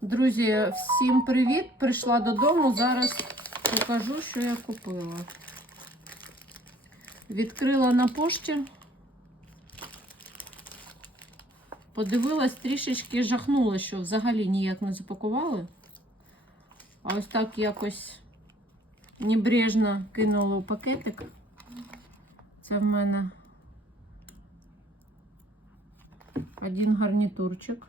Друзі, всім привіт! Прийшла додому. Зараз покажу, що я купила. Відкрила на пошті. Подивилась трішечки жахнула, що взагалі ніяк не запакували. А ось так якось небрежно кинула у пакетик. Це в мене один гарнітурчик.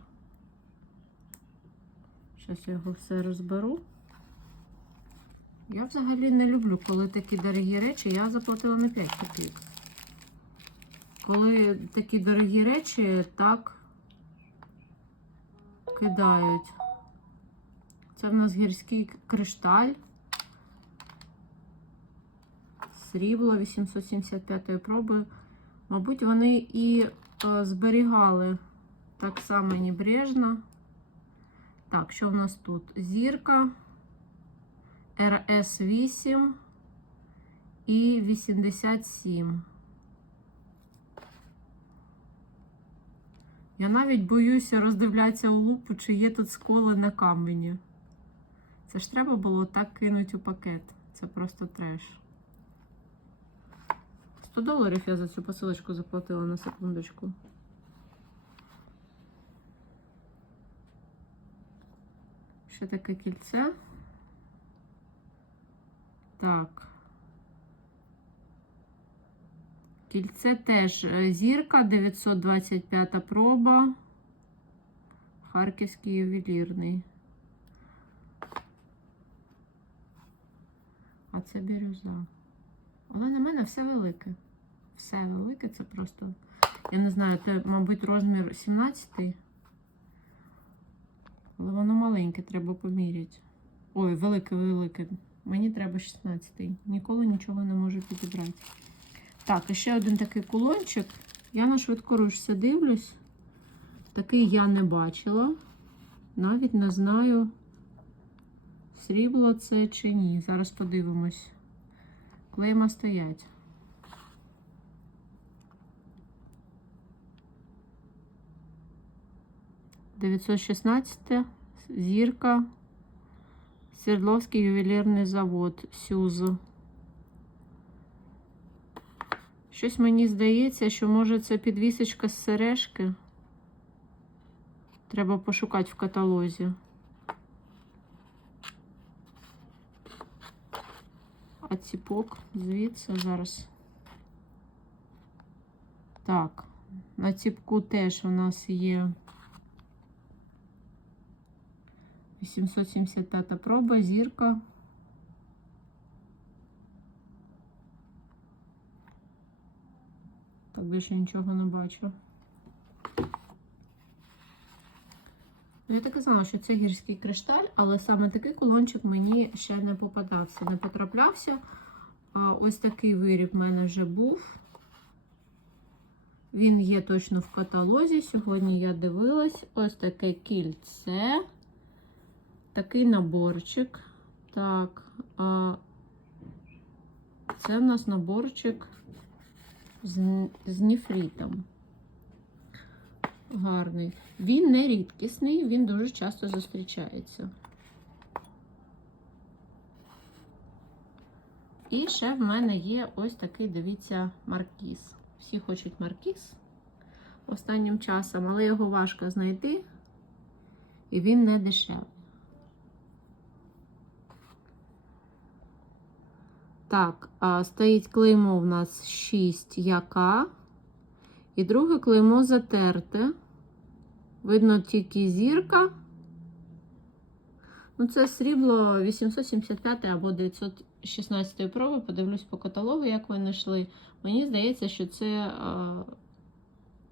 Зараз я його все розберу. Я взагалі не люблю, коли такі дорогі речі, я заплатила на 5 копійок. Коли такі дорогі речі так кидають. Це в нас гірський кришталь. Срібло 875 проби. Мабуть, вони і е, зберігали так само небрежно. Так, що в нас тут? Зірка, РС8 і 87. Я навіть боюся роздивлятися у лупу, чи є тут сколи на камені. Це ж треба було так кинути у пакет. Це просто треш. 100 доларів я за цю посилочку заплатила на секундочку. Ще таке кільце. Так. Кільце теж е, зірка, 925 проба. Харківський ювелірний. А це бірюза. Але на мене все велике. Все велике, це просто. Я не знаю, це, мабуть, розмір 17. Але воно маленьке, треба поміряти. Ой, велике-велике. Мені треба 16-й. Ніколи нічого не можу підібрати. Так, і ще один такий кулончик. Я на швидкоручці дивлюсь. Такий я не бачила. Навіть не знаю, срібло це чи ні. Зараз подивимось. Клейма стоять. Дев'ятсот шістнадцяте зірка. Свердловський ювелірний завод Сюз. Щось мені здається, що може це підвісочка з сережки. Треба пошукати в каталозі. А ціпок звідси зараз. Так, на ціпку теж у нас є 875 проба, зірка. Так більше нічого не бачу. Ну, Я так і знала, що це гірський кришталь, але саме такий кулончик мені ще не попадався, не потраплявся. А ось такий виріб в мене вже був. Він є точно в каталозі. Сьогодні я дивилась ось таке кільце, такий наборчик. Так, це в нас наборчик з, з ніфрітом. Гарний. Він не рідкісний, він дуже часто зустрічається. І ще в мене є ось такий, дивіться, маркіз. Всі хочуть маркіз останнім часом, але його важко знайти, і він не дешевий. Так, стоїть клеймо в нас 6 яка. І друге клеймо затерте. Видно тільки зірка. Ну, це срібло 875 або 916 проби. Подивлюсь по каталогу, як ви знайшли. Мені здається, що це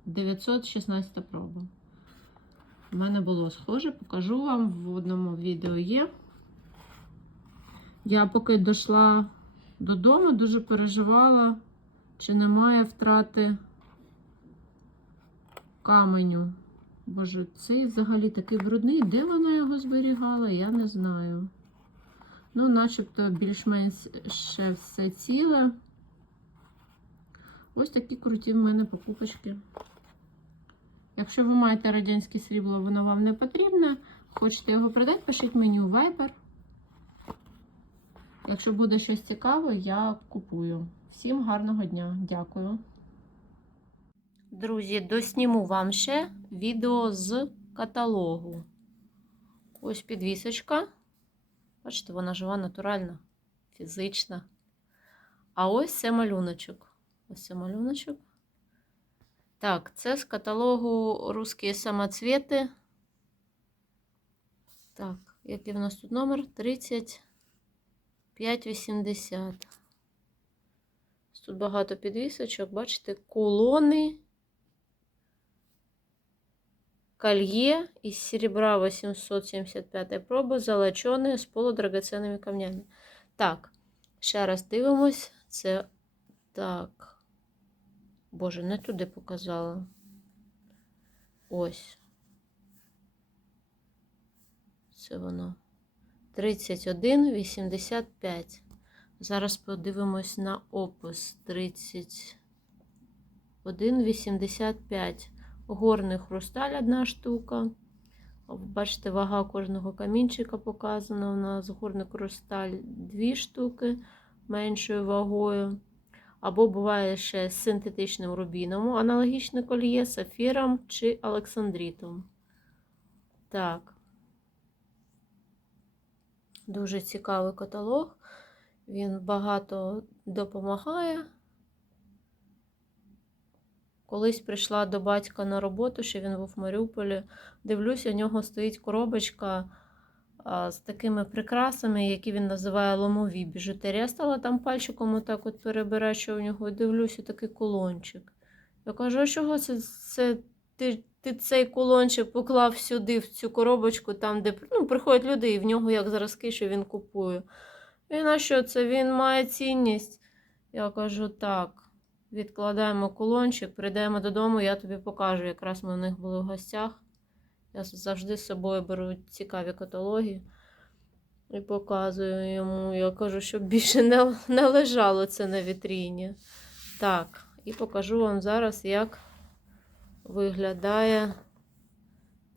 916 проба. У мене було схоже, покажу вам в одному відео є. Я поки дійшла додому, дуже переживала, чи немає втрати каменю. Боже, цей взагалі такий брудний. Де вона його зберігала, я не знаю. Ну, начебто, більш-менш ще все ціле. Ось такі круті в мене покупочки. Якщо ви маєте радянське срібло, воно вам не потрібне. Хочете його придати, пишіть мені у Viber. Якщо буде щось цікаве, я купую. Всім гарного дня. Дякую. Друзі, досніму вам ще відео з каталогу. Ось підвісочка. Бачите, вона жива, натуральна, фізична. А ось це малюночок. Ось це малюночок. Так, це з каталогу Русські самоцвіти. Так, який в нас тут номер? 3580. Тут багато підвісочок, бачите, кулони, колье із серебра 875 проби, золочене з полудрагоценними камнями. Так, ще раз дивимось. Це так. Боже, не туди показала. Ось. Це воно. 31,85. Зараз подивимось на опис 31,85. Горний хрусталь одна штука. Бачите, вага кожного камінчика показана. У нас горний хрусталь дві штуки меншою вагою. Або буває ще з синтетичним рубіном, аналогічне кольє, сафіром чи олександритом. Так. Дуже цікавий каталог. Він багато допомагає. Колись прийшла до батька на роботу, ще він був в Маріуполі. Дивлюся, у нього стоїть коробочка з такими прикрасами, які він називає ломові біжутерія. Я стала там пальчиком отак от перебирати, що у нього, і дивлюся, такий кулончик. Я кажу, а чого це, це ти, ти цей кулончик поклав сюди, в цю коробочку, там, де ну, приходять люди, і в нього як зразки, що він купує. Він а що це? Він має цінність. Я кажу, так. Відкладаємо кулончик, прийдемо додому, я тобі покажу. Якраз ми у них були в гостях. Я завжди з собою беру цікаві каталоги і показую йому. Я кажу, щоб більше не, не лежало це на вітріні. Так, і покажу вам зараз, як виглядає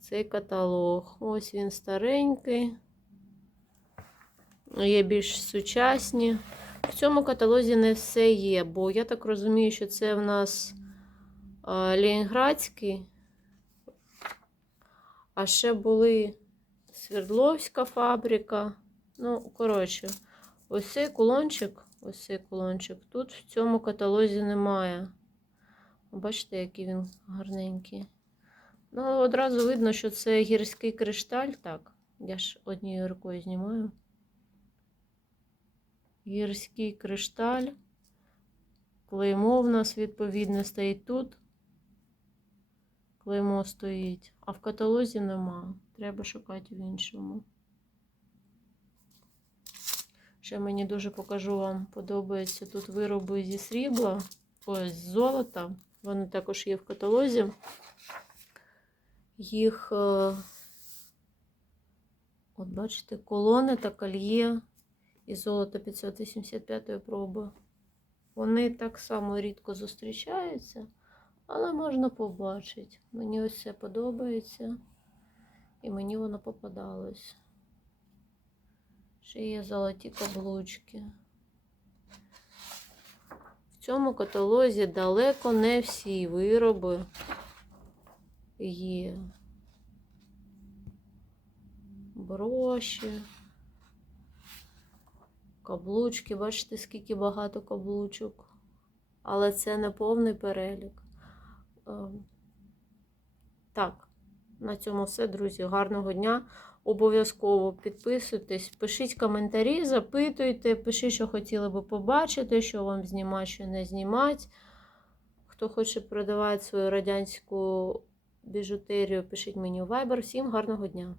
цей каталог. Ось він старенький. Є більш сучасні. В цьому каталозі не все є, бо я так розумію, що це в нас а, Ленінградський. А ще були Свердловська фабрика. Ну, коротше, ось цей кулончик, ось цей кулончик тут в цьому каталозі немає. Бачите, який він гарненький. Ну, одразу видно, що це гірський кришталь. Так, я ж однією рукою знімаю. Гірський кришталь. Клеймо в нас відповідне стоїть тут. Клеймо стоїть, а в каталозі нема. Треба шукати в іншому. Ще мені дуже покажу вам, подобаються тут вироби зі срібла, ось з золота. Вони також є в каталозі. Їх, е, от бачите, колони та кольє і золото 585 проби. Вони так само рідко зустрічаються, але можна побачити. Мені ось це подобається. І мені воно попадалось. Ще є золоті каблучки. Цьому каталозі далеко не всі вироби є. Броші. Каблучки, бачите, скільки багато каблучок. Але це не повний перелік. Ем, Так, на цьому все, друзі. Гарного дня. Обов'язково підписуйтесь, пишіть коментарі, запитуйте, пишіть, що хотіли би побачити, що вам знімати, що не знімати. Хто хоче продавати свою радянську біжутерію, пишіть мені у Viber. Всім гарного дня!